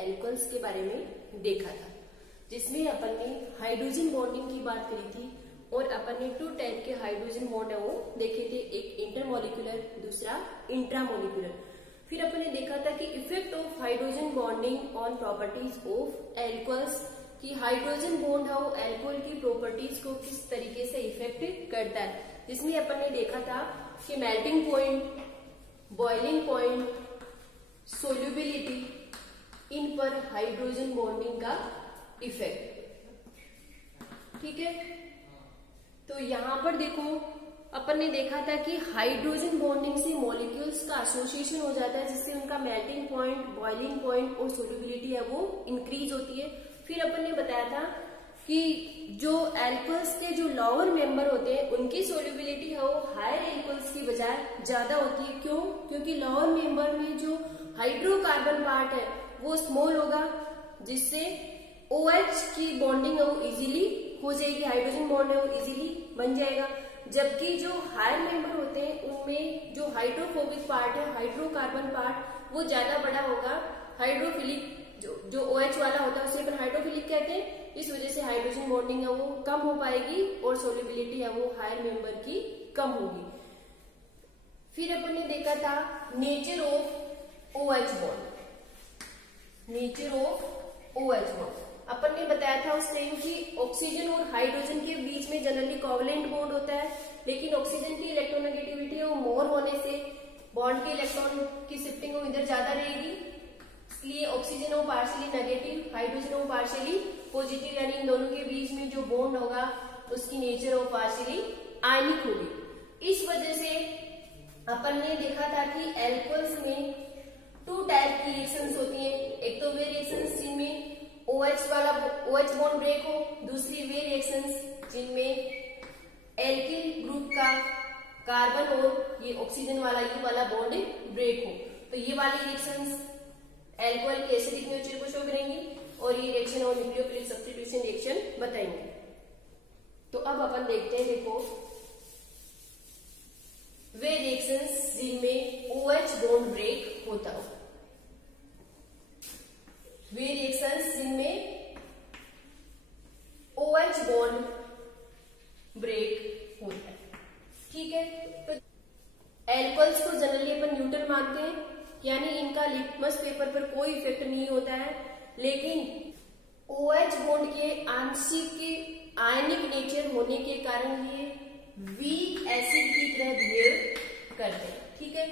Alcohols के बारे में देखा था, जिसमें अपन ने हाइड्रोजन बॉन्डिंग की बात करी थी और अपन ने 2 टाइप के हाइड्रोजन बॉन्ड है वो देखे थे, एक इंटरमोलिकुलर, दूसरा इंट्रामोलिकुलर। फिर अपन ने देखा था कि effect of hydrogen bonding on properties of alcohols, कि हाइड्रोजन बॉन्ड है वो एल्कोहल की प्रॉपर्टीज को किस तरीके से इफेक्ट करता है, जिसमें अपन ने देखा था कि melting point, boiling point, solubility, इन पर हाइड्रोजन बॉन्डिंग का इफेक्ट। ठीक है, तो यहां पर देखो अपन ने देखा था कि हाइड्रोजन बॉन्डिंग से मॉलिक्यूल्स का एसोसिएशन हो जाता है, जिससे उनका मेल्टिंग पॉइंट, बॉइलिंग पॉइंट और सोल्यूबिलिटी है वो इंक्रीज होती है। फिर अपन ने बताया था कि जो एल्कोहल्स के जो लोअर मेंबर होते हैं उनकी सोल्यूबिलिटी है वो हायर एल्कोहल्स की बजाय ज्यादा होती है। क्यों? क्योंकि लोअर मेंबर में जो हाइड्रोकार्बन पार्ट है वो स्मॉल होगा, जिससे OH की बॉन्डिंग है वो इजीली हो जाएगी, हाइड्रोजन बॉन्ड है वो इजीली बन जाएगा। जबकि जो हायर मेंबर होते हैं उनमें जो हाइड्रोफोबिक पार्ट है, हाइड्रोकार्बन पार्ट, वो ज्यादा बड़ा होगा। हाइड्रोफिलिक जो OH वाला होता है उसे अपन हाइड्रोफिलिक कहते हैं। इस वजह से हाइड्रोजन बॉन्डिंग है वो कम हो पाएगी और सोल्यूबिलिटी है वो हायर मेंबर की कम होगी। फिर अपन ने देखा था nature of OH bond, nature of OH bond. अपन ने बताया था उस टाइम की ऑक्सीजन और हाइड्रोजन के बीच में जनरली कोवलेंट बॉन्ड होता है, लेकिन ऑक्सीजन की इलेक्ट्रोनेगेटिविटी वो मोर होने से बॉन्ड के इलेक्ट्रॉन की शिफ्टिंग वो इधर ज्यादा रहेगी, इसलिए ऑक्सीजन वो पार्शियली नेगेटिव, हाइड्रोजन वो पार्शियली पॉजिटिव, यानी इन दोनों के बीच में जो बॉन्ड होगा उसकी नेचर वो पार्शियली आयनिक होगी। इस वजह से अपन ने देखा था कि एल्कोहल्स में 2 टाइप की रिएक्शंस होती हैं। एक तो वे रिएक्शंस जिनमें OH बॉन्ड ब्रेक हो, दूसरी वे रिएक्शंस जिनमें एल्किल ग्रुप का कार्बन और ये ऑक्सीजन वाला U वाला बॉन्ड ब्रेक हो। तो ये वाली रिएक्शंस एल्कोहल के एसिडिक नेचर को शो करेंगी और ये रिएक्शन और न्यूक्लियोफिलिक सब्स्टिट्यूशन रिएक्शन बताएंगे। तो अब अपन देखते हैं, देखो वे रिएक्शंस जिनमें OH बॉन्ड ब्रेक होता हो, वे रिएक्शंस जिनमें OH बॉन्ड ब्रेक होता है। ठीक है, तो एल्कोहल्स को जनरली अपन न्यूट्रल मानते हैं, यानी इनका लिटमस पेपर पर कोई इफेक्ट नहीं होता है, लेकिन OH बॉन्ड के आंशिक आयनिक नेचर होने के कारण ये वीक एसिड की तरह बिहेव करते हैं। ठीक है,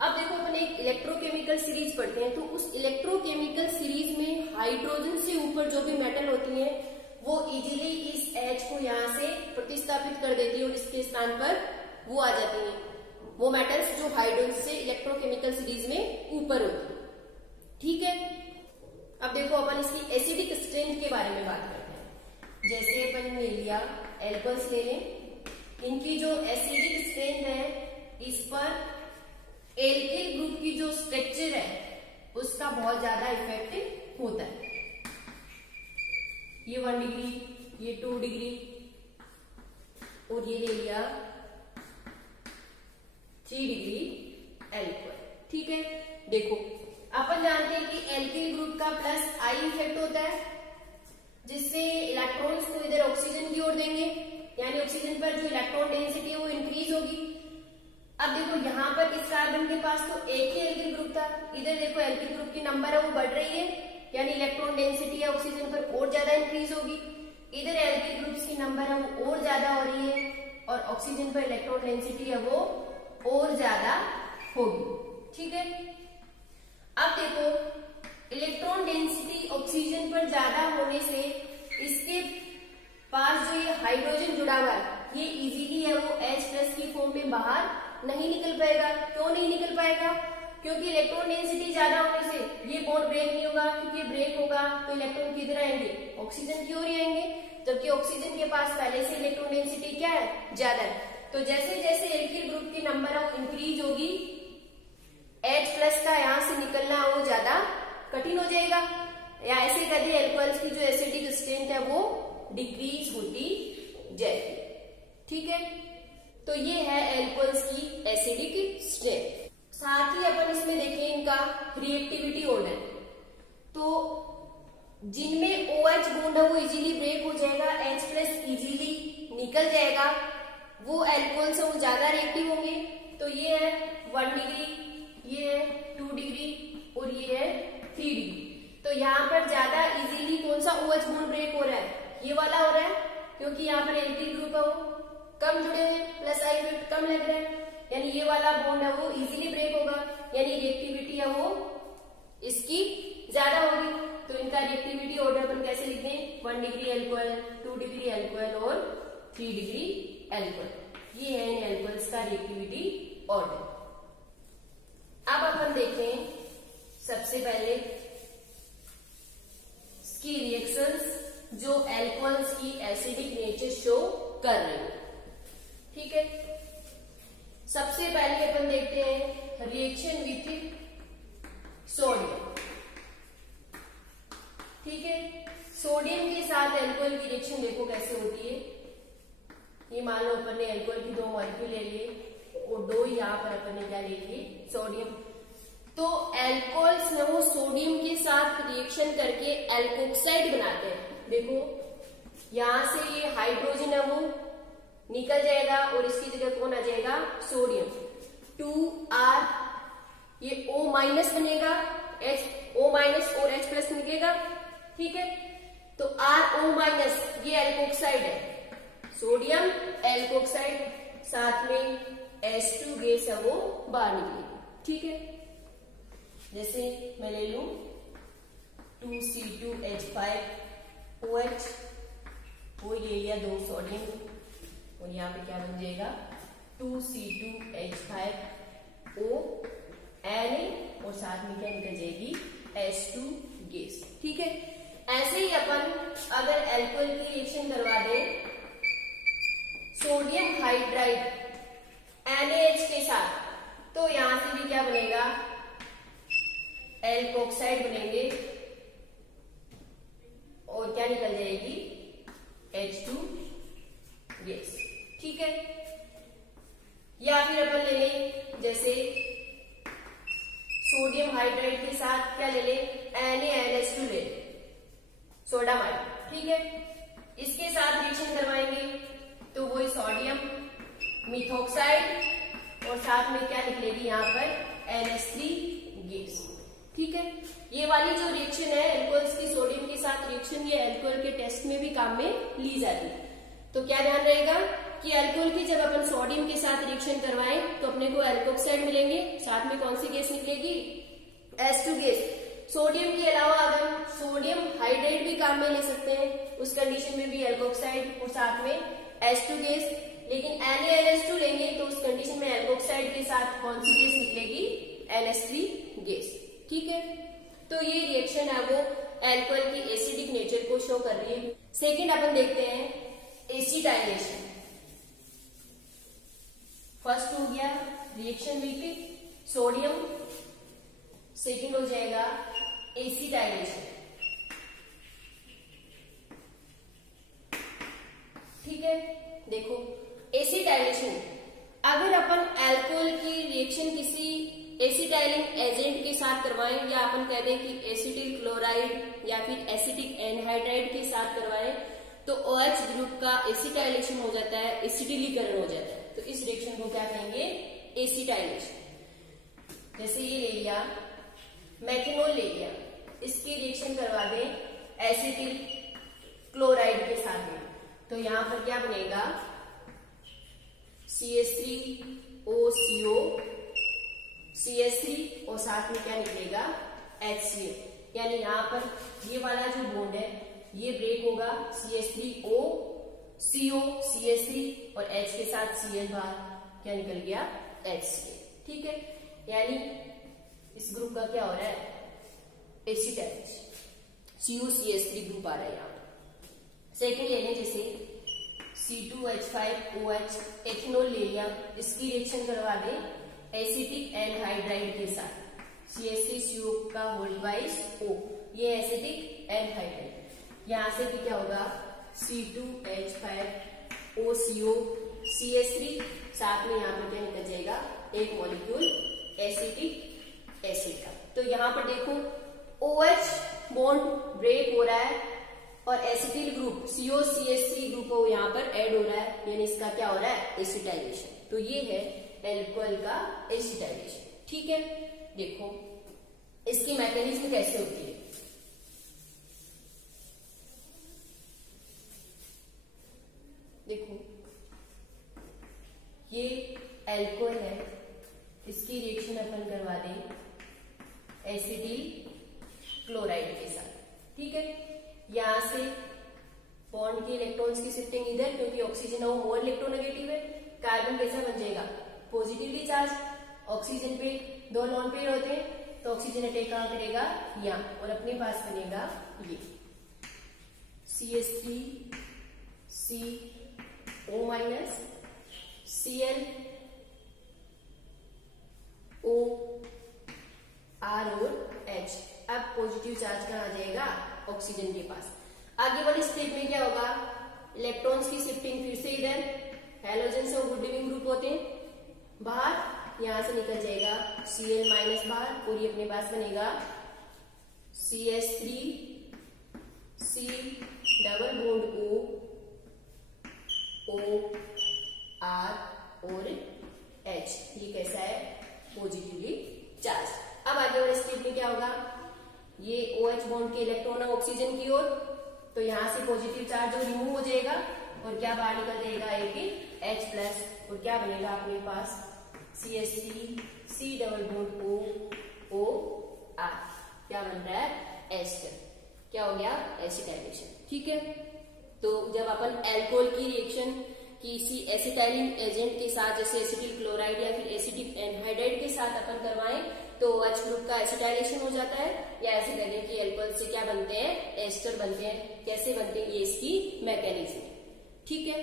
अब देखो अपन एक इलेक्ट्रोकेमिकल सीरीज पढ़ते हैं, तो उस इलेक्ट्रोकेमिकल सीरीज में हाइड्रोजन से ऊपर जो भी मेटल होती है वो इजीली इस H को यहाँ से प्रतिस्थापित कर देती है और इसके स्थान पर वो आ जाती है, वो मेटल्स जो हाइड्रोजन से इलेक्ट्रोकेमिकल सीरीज में ऊपर होती है। ठीक है, अब देखो अपन इसकी एसिडिक स्ट्रेंथ के बारे में बात करते हैं। जैसे अपन ले लिया एल्कोहल्स ले लें, इनकी जो एसिडिक स्ट्रेंथ है इस पर एल्किल ग्रुप की जो स्ट्रक्चर है उसका बहुत ज्यादा इफेक्ट होता है। ये 1 डिग्री, ये 2 डिग्री और ये ले लिया 3 डिग्री एल्कोहल। ठीक है, देखो अपन जानते हैं कि एल्किल ग्रुप का प्लस आई इफेक्ट होता है, जिससे इलेक्ट्रॉन्स को इधर ऑक्सीजन की ओर देंगे, यानी ऑक्सीजन पर जो इलेक्ट्रॉन डेंसिटी है वो इंक्रीज होगी। अब देखो यहाँ पर इस कार्बन के पास तो एक ही एल्किल ग्रुप था, इधर देखो एल्किल ग्रुप की नंबर है वो बढ़ रही है, यानी इलेक्ट्रॉन डेंसिटी है ऑक्सीजन पर और ज्यादा इंक्रीज होगी। इधर एल्किल ग्रुप्स की नंबर है वो और ज्यादा हो रही है और ऑक्सीजन पर इलेक्ट्रॉन डेंसिटी है वो और ज्यादा होगी। ठीक है, अब देखो इलेक्ट्रॉन डेंसिटी ऑक्सीजन पर ज्यादा होने से इसके पास जो ये हाइड्रोजन जुड़ा हुआ है ये इजीली है वो H+ की फॉर्म में बाहर नहीं निकल पाएगा। क्यों नहीं निकल पाएगा? क्योंकि इलेक्ट्रॉन डेंसिटी ज्यादा होने से ये बॉन्ड ब्रेक नहीं होगा, क्योंकि ब्रेक होगा तो इलेक्ट्रॉन किधर आएंगे? ऑक्सीजन की ओर ही आएंगे, जबकि ऑक्सीजन के पास पहले से इलेक्ट्रॉन डेंसिटी क्या है? ज्यादा है। तो जैसे जैसे एल्किल ग्रुप की नंबर ऑफ इंक्रीज होगी H+ का यहाँ से निकलना वो ज्यादा कठिन हो जाएगा, या ऐसे कहते हैं एल्कोहल्स की जो एसिडिक स्ट्रेंथ है वो डिक्रीज होती जाएगी। ठीक है, तो ये है एल्कोहल्स की एसिडिक स्ट्रेंथ। साथ ही अपन इसमें देखें इनका रिएक्टिविटी ऑर्डर। तो जिनमें OH बॉन्ड है वो इजीली ब्रेक हो जाएगा, H प्लस इजीली निकल जाएगा, वो अल्कोहल से वो ज्यादा रिएक्टिव होंगे। तो ये है 1 डिग्री, ये है 2 डिग्री और ये है 3 डिग्री। तो यहाँ पर ज्यादा इजीली कौन सा OH बॉन्ड ब्रेक हो रहा है, ये वाला हो रहा है, क्योंकि यहाँ पर एल्किल ग्रुप है वो कम जुड़े हुए, प्लस आई वेट कम लग रहा है, यानी ये वाला बॉन्ड है वो इजीली ब्रेक होगा, यानी रिएक्टिविटी है वो इसकी ज्यादा होगी। तो इनका रिएक्टिविटी ऑर्डर अपन कैसे लिखते हैं, 1 डिग्री अल्कोहल, 2 डिग्री अल्कोहल और 3 डिग्री अल्कोहल। ये है इन अल्कोहल्स का रिएक्टिविटी ऑर्डर। अब अपन देखें सबसे पहले इसकी रिएक्शंस जो अल्कोहल्स की एसिडिक नेचर शो कर रहे हैं। ठीक है, सबसे पहले अपन देखते हैं रिएक्शन विथ सोडियम। ठीक है, सोडियम के साथ अल्कोहल की रिएक्शन देखो कैसे होती है। ये मान लो अपन ने अल्कोहल की 2 मॉलिक्यूल ले लिए और 2 यहाँ पर अपन ने क्या ले लिए, सोडियम। तो अल्कोहल्स में वो सोडियम के साथ रिएक्शन करके अल्कोक्साइड बनाते हैं। देखो यहां से ये हाइड्रोजन है वो निकल जाएगा और इसकी जगह कौन आ जाएगा, सोडियम। 2R, ये O माइनस बनेगा, O माइनस और H प्लस निकलेगा। ठीक है, तो RO माइनस ये अल्कोक्साइड है, सोडियम अल्कोक्साइड, साथ में H2 गैस है वो बाहर निकलेगी। ठीक है, जैसे मैं ले लू 2C2H5OH, वो ले लिया 2 सोडियम और यहाँ पे क्या बन जाएगा 2C2H5ONA और साथ में क्या निकल जाएगी H2 गैस। ठीक है, ऐसे ही अपन अगर अल्कोहल की रिएक्शन करवा दें सोडियम हाइड्राइड NaH के साथ, तो यहां से भी क्या बनेगा, एल्कोक्साइड बनेंगे और क्या निकल जाएगी H2 गैस। ठीक है, या फिर अपन ले लें जैसे सोडियम हाइड्राइड के साथ क्या ले लें, NaNH2 ले लें, सोडामाइड। ठीक है, इसके साथ रिएक्शन करवाएंगे तो वही सोडियम मिथॉक्साइड और साथ में क्या निकलेगी यहाँ पर NH3 गैस। ठीक है, ये वाली जो रिएक्शन है अल्कोहल्स की सोडियम के साथ रिएक्शन, ये अल्कोहल के टेस्ट में भी काम में ली जाती है। तो क्या ध्यान रहेगा कि अल्कोहल की जब अपन सोडियम के साथ रिएक्शन करवाएं तो अपने को एल्कोक्साइड मिलेंगे, साथ में कौन सी गैस निकलेगी, H2 गैस। सोडियम के अलावा अगर सोडियम हाइड्राइड भी काम में ले सकते हैं, उस कंडीशन में भी एल्कोक्साइड और साथ में H2 गैस। लेकिन NaNH2 लेंगे तो उस कंडीशन में एल्कोक्साइड के साथ कौन सी गैस निकलेगी, NH3 गैस। ठीक है, तो ये रिएक्शन है वो अल्कोहल की एसिडिक नेचर को शो कर रही है। सेकंड अपन देखते हैं एसिटाइलेशन। फर्स्ट हो गया रिएक्शन विथ सोडियम, सेकंड हो जाएगा एसिटाइलेशन। ठीक है, देखो एसिटाइलेशन, अगर अपन अल्कोहल की रिएक्शन किसी एसिटाइलिंग एजेंट के साथ करवाएं, या अपन कह दें कि एसिटिल क्लोराइड या फिर एसिटिक एनहाइड्राइड के साथ करवाएं, तो OH ग्रुप का एसिटाइलेशन हो जाता है, एसिटिलीकरण हो जाता है। तो इस रिएक्शन को क्या कहेंगे, एसिटाइलेशन। जैसे ये ले लिया मेथनॉल ले लिया, इसकी रिएक्शन करवा दें एसिटिल क्लोराइड के साथ में, तो यहां पर क्या बनेगा CH3OCO CH3 और साथ में क्या निकलेगा HCl, यानी यहाँ पर ये वाला जो बॉन्ड है ये ब्रेक होगा, CH3O CO CH3 और H के साथ Cl बाहर क्या निकल गया HCl। ठीक है, यानी इस ग्रुप का क्या हो रहा है, एसिटाइलेशन, CuCH3 ग्रुप आ रहा है यहाँ। सेकेंड ले लें जैसे C2H5OH एथेनॉल ले लिया, इसकी रिएक्शन करवा दें एसिटिक एनहाइड्राइड के साथ, CH3CO का होल बाइस O, ये एसिटिक एनहाइड्राइड। यहां से भी क्या होगा C2H5OCO CH3, साथ में यहाँ पर क्या निकल जाएगा एक मॉलिक्यूल एसिटिक एसिड का। तो यहाँ पर देखो OH बॉन्ड ब्रेक हो रहा है और एसिटिल ग्रुप COCH3 ग्रुप को यहाँ पर ऐड हो रहा है, यानी इसका क्या हो रहा है, एसिटाइलेशन। तो ये है एल्कोहल का एसिटाइलेशन। ठीक है, देखो इसकी मैकेनिज्म कैसे होती है। देखो ये एल्कोहल है, इसकी रिएक्शन अपन करवा दें एसिटिल क्लोराइड के साथ। ठीक है, यहां से बॉन्ड के इलेक्ट्रॉन्स की शिफ्टिंग इधर, क्योंकि ऑक्सीजन है वो मोर इलेक्ट्रोनेगेटिव है। कार्बन कैसा बन जाएगा, पॉजिटिवली चार्ज। ऑक्सीजन पे दो लॉन पेयर होते हैं, तो ऑक्सीजन अटैक कहां करेगा, यहाँ, और अपने पास बनेगा ये CH3 CO minus Cl O R और H। अब पॉजिटिव चार्ज कहां आ जाएगा, ऑक्सीजन के पास। आगे वाले स्टेप में क्या होगा, इलेक्ट्रॉन्स की शिफ्टिंग फिर से इधर, हैलोजन से गुड लीविंग ग्रुप होते हैं बाहर, यहां से निकल जाएगा Cl माइनस बाहर, और ये अपने पास बनेगा CH3 C double bond O R और H। ये कैसा है, पॉजिटिवली चार्ज। अब आगे वाले स्टेप में क्या होगा, ये OH बॉन्ड के इलेक्ट्रॉन है ऑक्सीजन की ओर, तो यहां से पॉजिटिव चार्ज रिमूव हो जाएगा और क्या बाहर निकल जाएगा, एक H प्लस, और क्या बनेगा अपने पास CH3 C double bond O R। क्या बन रहा है, एस्टर। क्या हो गया, एसिटाइलेशन। ठीक है, तो जब अपन एल्कोहल की रिएक्शन किसी एसिटाइलिंग एजेंट के साथ, जैसे एसिटिल क्लोराइड या फिर एसिटिक एनहाइड्राइड के साथ अपन करवाएं, तो OH ग्रुप का एसिटाइलेशन हो जाता है। या ऐसे कहें कि एल्कोहल से क्या बनते हैं, एस्टर बनते हैं। कैसे बनते हैं, ये इसकी मैकेनिज्म। ठीक है,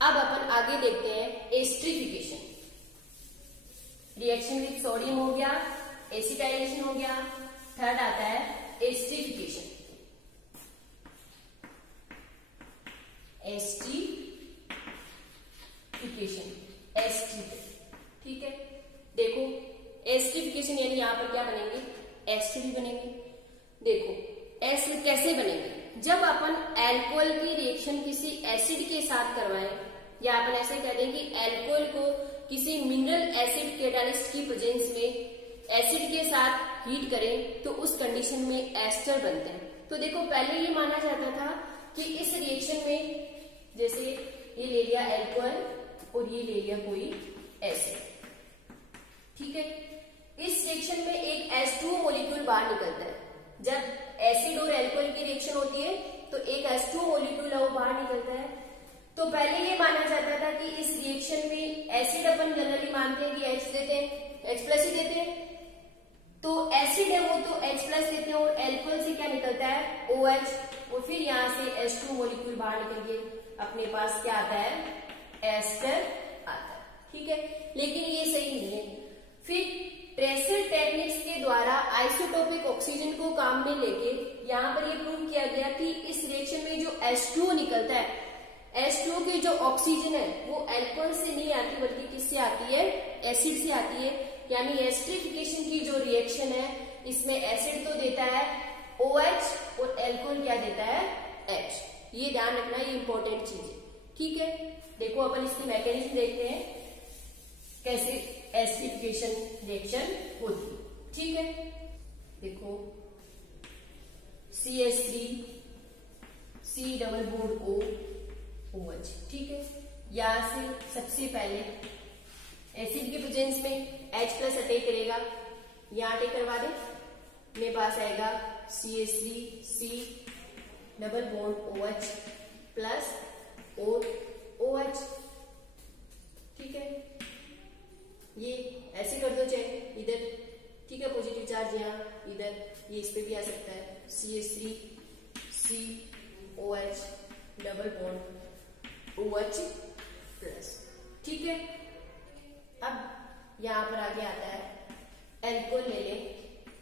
अब अपन आगे देखते हैं एस्ट्रिफिकेशन। रिएक्शन विद सोडियम हो गया, एसिटाइलेशन हो गया, थर्ड आता है एस्ट्रिफिकेशन। एस्ट्रिफिकेशन, ठीक है। देखो एस्ट्रिफिकेशन यानी यहां पर क्या बनेंगे, एस्टर भी बनेंगे। देखो एस्टर कैसे बनेंगे, जब अपन अल्कोहल की रिएक्शन किसी एसिड के साथ करवाएं, या अपन ऐसे कह दें कि अल्कोहल को किसी मिनरल एसिड कैटालिस्ट की प्रेजेंस में एसिड के साथ हीट करें, तो उस कंडीशन में एस्टर बनते हैं। तो देखो पहले ये माना जाता था कि इस रिएक्शन में, जैसे ये ले लिया अल्कोहल और ये ले लिया कोई एसिड, ठीक है, इस रिएक्शन में एक H2O मॉलिक्यूल बाहर निकलता है। जब एसिड और अल्कोहल की रिएक्शन होती है तो एक H2O मॉलिक्यूल है वो बाहर निकलता है। तो पहले ये माना जाता था कि इस रिएक्शन में एसिड अपन जनरली मानते हैं कि H देते हैं, H प्लस ही देते हैं, तो एसिड है वो तो H प्लस देते हैं, और अल्कोहल से क्या निकलता है, OH, और फिर यहाँ से H2 मॉलिक्यूल बाहर निकल के अपने पास क्या आता है, एस्टर आता है, ठीक है। लेकिन ये सही नहीं है। फिर ट्रेसर टेक्निक्स के द्वारा आइसोटोपिक ऑक्सीजन को काम में लेके यहाँ पर ये प्रूव किया गया कि इस रिएक्शन में जो H2O निकलता है, H2O की जो ऑक्सीजन है वो अल्कोहल से नहीं आती बल्कि किससे आती है, एसिड से आती है। यानी एस्ट्रिफिकेशन की जो रिएक्शन है इसमें एसिड तो देता है OH और अल्कोहल क्या देता है, H। ये ध्यान रखना, ये इंपॉर्टेंट चीज है, ठीक है। देखो अपन इसकी मैकेनिज्म देखते हैं कैसे एस्ट्रिफिकेशन रिएक्शन होती है, ठीक है। देखो CH3 C double bond O OH, ठीक है। यहां से सबसे पहले एसिड के प्रेजेंस में H प्लस अटैक करेगा, यहां अटैक करवा दे, मेरे पास आएगा CH3 C double bond OH plus और OH, ठीक है। ये ऐसे कर दो चाहे इधर, ठीक है, पॉजिटिव चार्ज यहाँ इधर, ये इस पे भी आ सकता है, CH3 C OH double bond OH plus, ठीक है। अब यहाँ पर आगे आता है अल्कोहल ले ले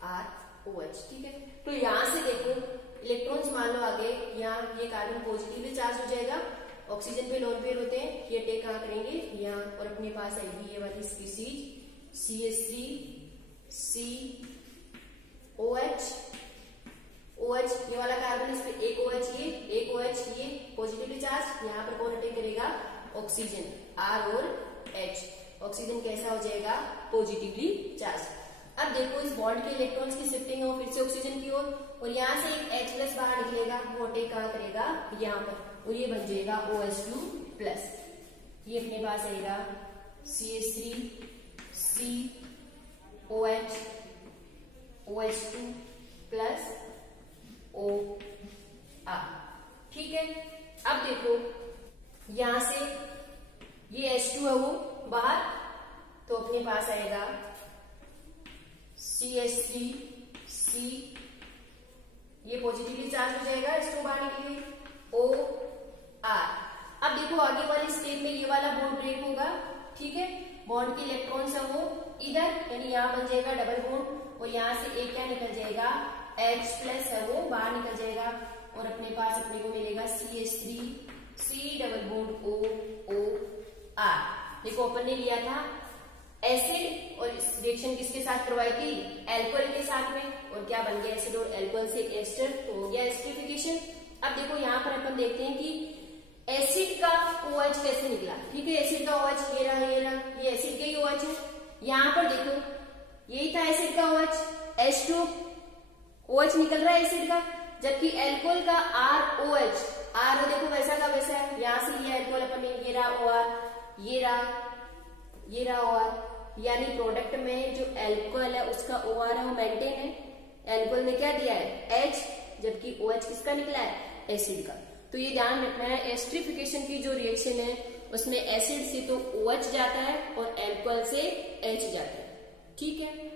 ROH, ठीक है। तो यहाँ से देखो इलेक्ट्रॉन्स मान लो आगे, यहाँ ये कार्बन पॉजिटिवली चार्ज हो जाएगा, ऑक्सीजन पे लोन पेयर होते हैं, ये अटैक कहाँ करेंगे, यहाँ, और अपने पास आएगी ये वाली स्पीसीज CH3 C OH यहाँ पर कौन अटैक करेगा, ऑक्सीजन, R और H। ऑक्सीजन कैसा हो जाएगा, पॉजिटिवली चार्ज। अब देखो इस बॉन्ड के इलेक्ट्रॉन्स की शिफ्टिंग हो फिर से ऑक्सीजन की ओर, और यहाँ से एक H+ बाहर निकलेगा, वो अटैक कहाँ करेगा, यहाँ पर, और ये बन जाएगा OH2+। ये अपने पास आएगा CH3 COH OH2+ OR। ठीक है। अब देखो यहां से ये H2 है वो बाहर, तो अपने पास आएगा CH3 C, ये पॉजिटिवली चार्ज हो जाएगा, H2 बाहर निकले, OR। अब देखो आगे वाली स्टेप में ये वाला बॉन्ड ब्रेक होगा, ठीक है। बॉन्ड के इलेक्ट्रॉन्स है वो इधर, यानी यहाँ बन जाएगा डबल बॉन्ड, और यहाँ से एक क्या निकल जाएगा, H+ है वो बाहर निकल जाएगा, और अपने पास अपने को मिलेगा CH3 C double bond OR। देखो अपन ने लिया था एसिड, और इस रिएक्शन किसके साथ करवाई थी, एल्कोहल के साथ में, और क्या बन गया, एसिड और एल्कोहल से एस्टर, तो हो गया एस्टरिफिकेशन। अब देखो यहाँ पर अपन देखते हैं कि एसिड का OH कैसे निकला, ठीक है। एसिड का OH ये रहा, ये एसिड का ही OH है। यहाँ पर देखो यही था एसिड का OH, H2 OH निकल रहा है एसिड का, जबकि एल्कोहल का ROH, R देखो वैसा का वैसा है, यहाँ से ये एल्कोहल अपन ने, ये रहा OR, ये रहा OR, यानी प्रोडक्ट में जो एल्कोहल है उसका OR है वो मेंटेन है। एल्कोहल ने क्या दिया है, H, जबकि OH किसका निकला है, एसिड का। तो ये ध्यान रखना है, एस्टरिफिकेशन की जो रिएक्शन है उसमें एसिड से तो OH जाता है और एल्कोहल से H जाता है, ठीक है।